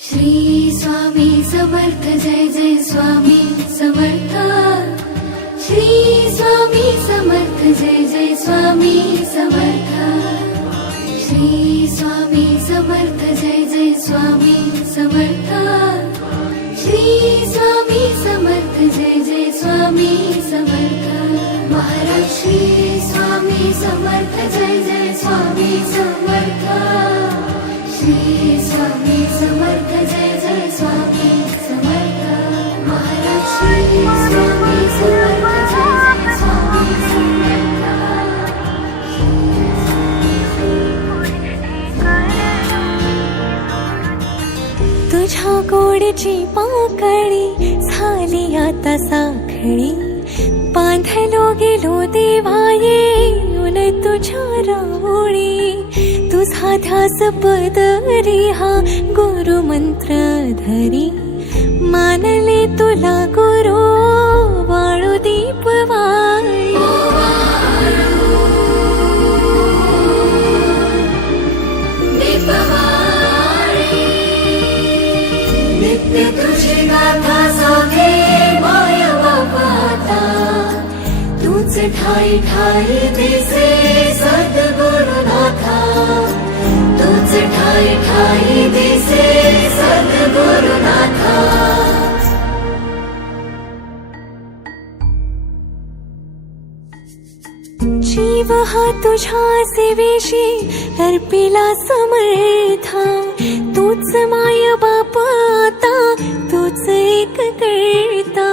श्री स्वामी समर्थ जय जय स्वामी समर्थ। श्री स्वामी समर्थ जय जय स्वामी समर्थ। श्री स्वामी समर्थ जय जय स्वामी समर्थ। श्री स्वामी समर्थ जय जय स्वामी समर्थ। महाराज श्री स्वामी समर्थ जय जय स्वामी समर्थ। श्री स्वामी समर्थ जय जय स्वामी समर्थ। महाराज श्री स्वामी समर्थ जय जय स्वामी समर्थ। तुझ्या गोडची पाकळी झाली आता साखळी, बांधलो गेलो देवाये तुझ्या रावळी। तुझा ध्यास पदरी हा गुरु मंत्र धरी, मानले तुला गुरु वाळू दीप वाळी। नित्य तुझी गाथा सांगे माय बापाता, तूच ठाई ठाई दिसे सद्गुरुनाथा। तूच ठाई ठाई दिसे सद्गुरुनाथा। जीव हा तुझ्या सेवेशी अर्पिला समर्था, तूच माय बाप आता तूच एक करता।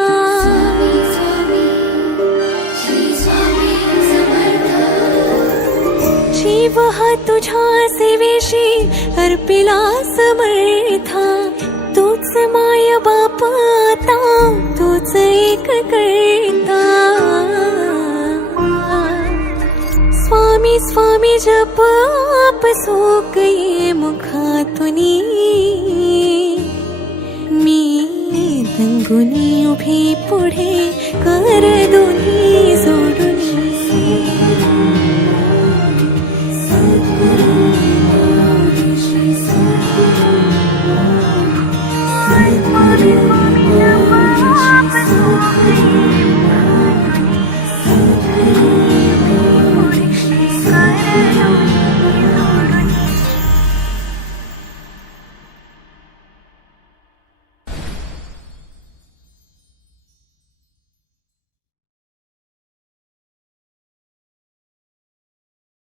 जीव हा तुझ्या सेवेशी अर्पिला समर्था, तूच माय बाप आता तूच एक करता। स्वामी स्वामी जप आपसूक ये मुखातुनी, मी दंगुनी उभी पुढे कर